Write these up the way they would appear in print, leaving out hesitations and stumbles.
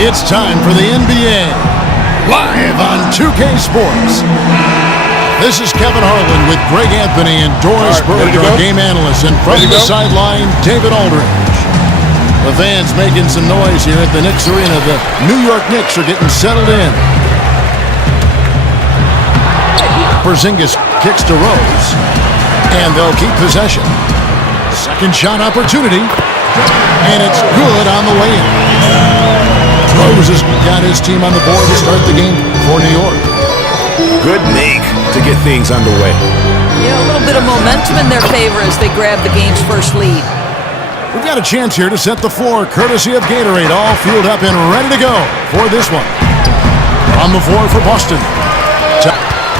It's time for the NBA, live on 2K Sports. This is Kevin Harlan with Greg Anthony and Doris Burke, our game analyst, and from the sideline, David Aldridge. The fans making some noise here at the Knicks Arena. The New York Knicks are getting settled in. Porzingis kicks to Rose, and they'll keep possession. Second shot opportunity, and it's good on the way in. Rose has got his team on the board to start the game for New York. Good make to get things underway. Yeah, a little bit of momentum in their favor as they grab the game's first lead. We've got a chance here to set the floor, courtesy of Gatorade, all fueled up and ready to go for this one. On the floor for Boston.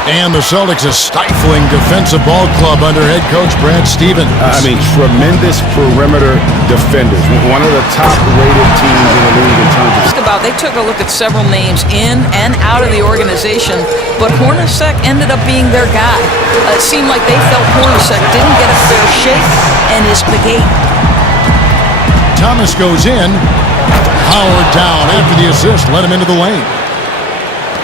And the Celtics, a stifling defensive ball club under head coach Brad Stevens. Tremendous perimeter defenders. One of the top-rated teams in the league in terms of... They took a look at several names in and out of the organization, but Hornacek ended up being their guy. It seemed like they felt Hornacek didn't get a fair shake and is the gate. Thomas goes in. Howard down after the assist, let him into the lane.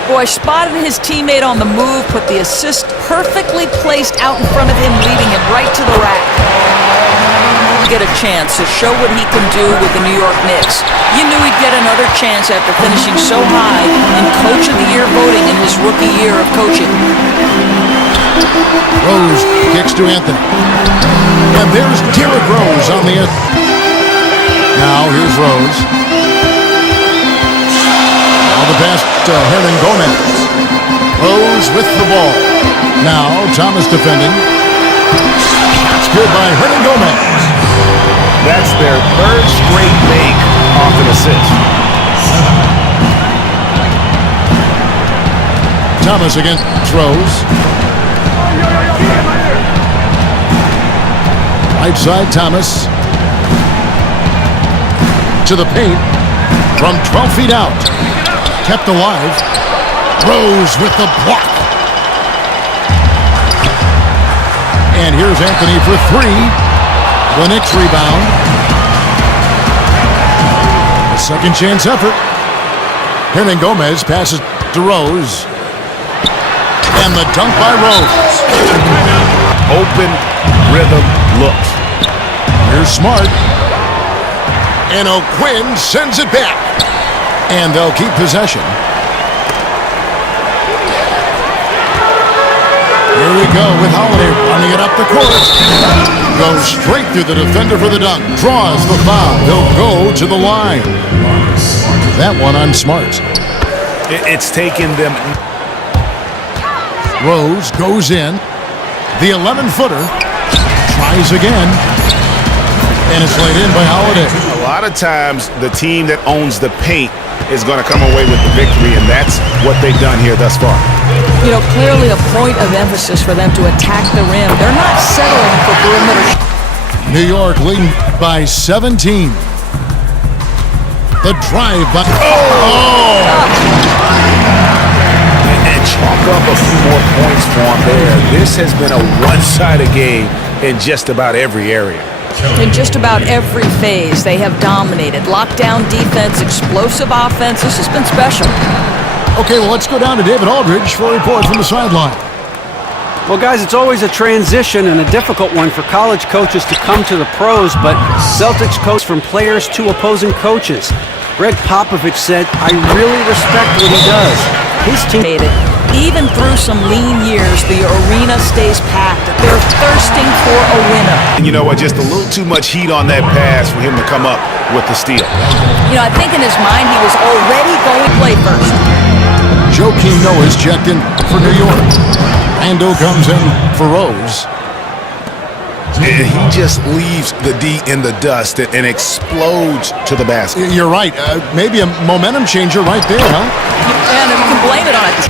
Boy, spotted his teammate on the move, put the assist perfectly placed out in front of him, leading him right to the rack. Get a chance to show what he can do with the New York Knicks. You knew he'd get another chance after finishing so high in Coach of the Year voting in his rookie year of coaching. Rose kicks to Anthony. And there's Derrick Rose on the... Now here's Rose. The pass to Hernan Gomez. Rose with the ball. Now Thomas defending. That's good by Hernan Gomez. That's their third straight make off an assist. Thomas against Rose. Right side Thomas. To the paint. From 12 feet out. Kept alive. Rose with the block. And here's Anthony for three. The Knicks rebound. A second chance effort. Hernan Gomez passes to Rose. And the dunk by Rose. Open rhythm looks. Here's Smart. And O'Quinn sends it back. And they'll keep possession. Here we go with Holiday running it up the court. Goes straight through the defender for the dunk. Draws the foul. He'll go to the line. That one on Smart. It's taken them. Rose goes in. The 11-footer. Tries again. And it's laid in by Holiday. A lot of times, the team that owns the paint is going to come away with the victory, and that's what they've done here thus far. You know, clearly a point of emphasis for them to attack the rim. They're not settling for perimeter. New York leading by 17. The drive by... And chalk up a few more points for him there. This has been a one-sided game in just about every area. In just about every phase, they have dominated. Lockdown defense, explosive offense. This has been special. Okay, well, let's go down to David Aldridge for a report from the sideline. Well, guys, it's always a transition and a difficult one for college coaches to come to the pros, but Celtics coach from players to opposing coaches. Greg Popovich said, "I really respect what he does." His team... Even through some lean years, the arena stays packed. They're thirsting for a winner. And you know what? Just a little too much heat on that pass for him to come up with the steal. You know, I think in his mind he was already going to play first. Joakim Noah's checked in for New York. Rando comes in for Rose. And he just leaves the D in the dust and explodes to the basket. You're right. Maybe a momentum changer right there, huh? And you can blame it on it.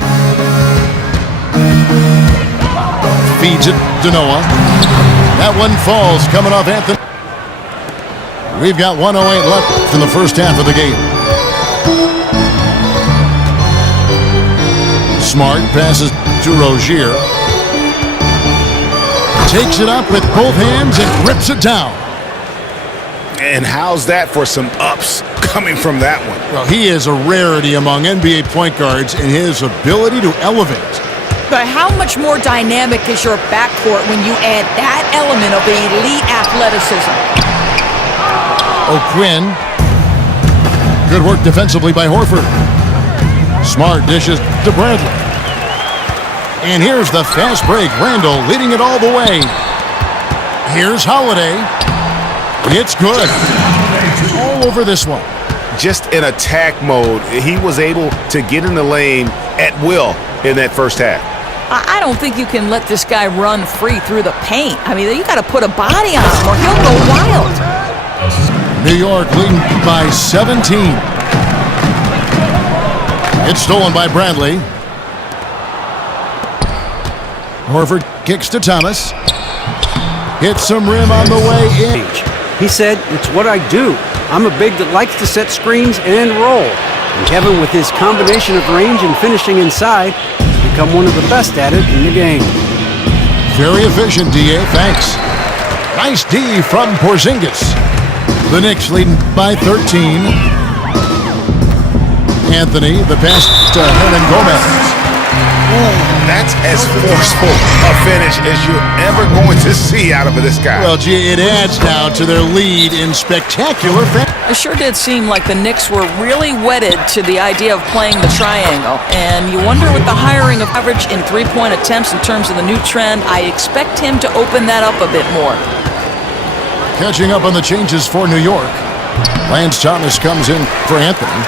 Feeds it to Noah. That one falls coming off Anthony. We've got 1:08 left in the first half of the game. Smart passes to Rozier. Takes it up with both hands and rips it down. And how's that for some ups coming from that one? Well, he is a rarity among NBA point guards in his ability to elevate. But how much more dynamic is your backcourt when you add that element of elite athleticism? O'Quinn. Good work defensively by Horford. Smart dishes to Bradley. And here's the fast break. Randall leading it all the way. Here's Holiday. It's good. All over this one. Just in attack mode, he was able to get in the lane at will in that first half. I don't think you can let this guy run free through the paint. I mean, you got to put a body on him or he'll go wild. New York leading by 17. It's stolen by Bradley. Horford kicks to Thomas. Hits some rim on the way in. He said, "It's what I do. I'm a big that likes to set screens and roll." And Kevin, with his combination of range and finishing inside, has become one of the best at it in the game. Very efficient, D.A. Thanks. Nice D from Porzingis. The Knicks leading by 13. Anthony, the pass to Hernan Gomez. That's as forceful a finish as you're ever going to see out of this guy. Well, gee, it adds now to their lead in spectacular fashion. It sure did seem like the Knicks were really wedded to the idea of playing the triangle. And you wonder with the hiring of average in three-point attempts in terms of the new trend, I expect him to open that up a bit more. Catching up on the changes for New York. Lance Thomas comes in for Anthony.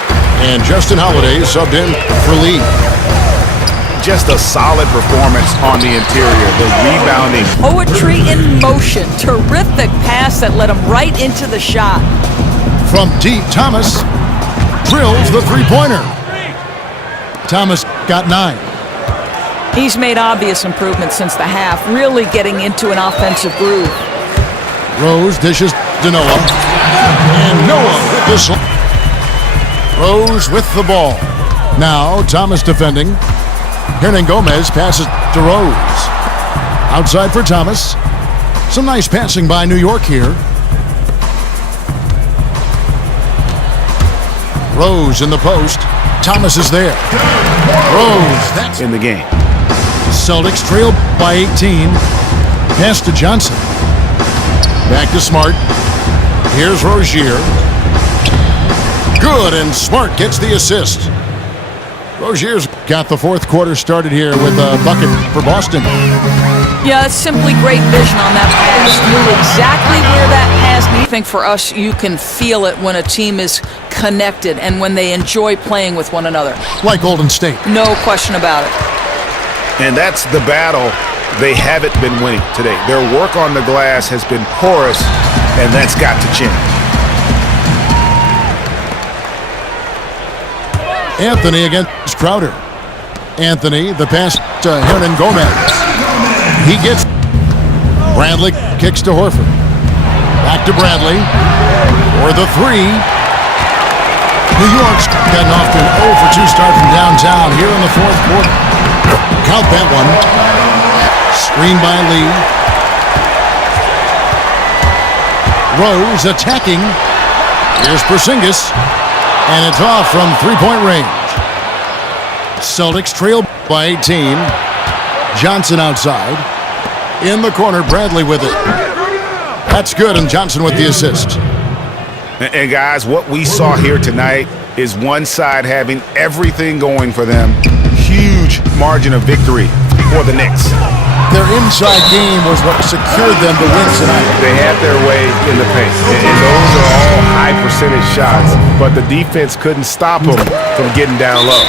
And Justin Holiday subbed in for Lee. Just a solid performance on the interior. The rebounding. Poetry in motion. Terrific pass that led him right into the shot. From deep, Thomas drills the three-pointer. Thomas got 9. He's made obvious improvements since the half, really getting into an offensive groove. Rose dishes to Noah. And Noah with this. Rose with the ball. Now Thomas defending. Hernan Gomez passes to Rose. Outside for Thomas. Some nice passing by New York here. Rose in the post. Thomas is there. Rose, that's in the game. Celtics trail by 18. Pass to Johnson. Back to Smart. Here's Rozier. Good, and Smart gets the assist. Rozier's got the fourth quarter started here with a bucket for Boston. Yeah, it's simply great vision on that pass. Knew exactly where that pass needs. I think for us, you can feel it when a team is connected and when they enjoy playing with one another. Like Golden State. No question about it. And that's the battle they haven't been winning today. Their work on the glass has been porous, and that's got to change. Anthony against Crowder. Anthony, the pass to Hernan Gomez. He gets. Bradley kicks to Horford. Back to Bradley. For the three. New York's gotten off to an 0 for 2 start from downtown here in the fourth quarter. Count that one. Screen by Lee. Rose attacking. Here's Porzingis. And it's off from three-point range. Celtics trail by 18. Johnson outside. In the corner, Bradley with it. That's good, and Johnson with the assist. And guys, what we saw here tonight is one side having everything going for them. Huge margin of victory for the Knicks. Their inside game was what secured them to win tonight. They had their way in the paint. And those are all high percentage shots, but the defense couldn't stop them from getting down low.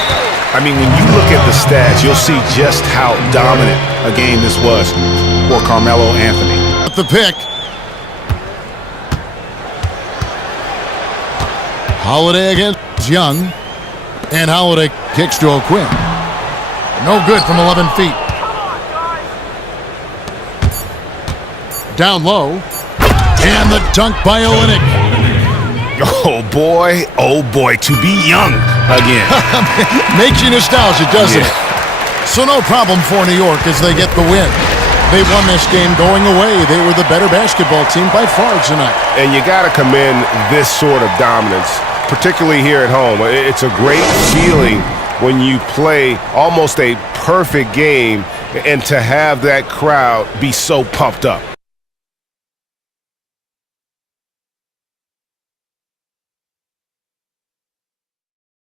I mean, when you look at the stats, you'll see just how dominant a game this was for Carmelo Anthony. The pick. Holiday against Young. And Holiday kicks to O'Quinn. No good from 11 feet. Down low. And the dunk by Olynyk. Oh boy, to be young again. Makes you nostalgic, doesn't it? So no problem for New York as they get the win. They won this game going away. They were the better basketball team by far tonight. And you got to commend this sort of dominance, particularly here at home. It's a great feeling when you play almost a perfect game and to have that crowd be so pumped up.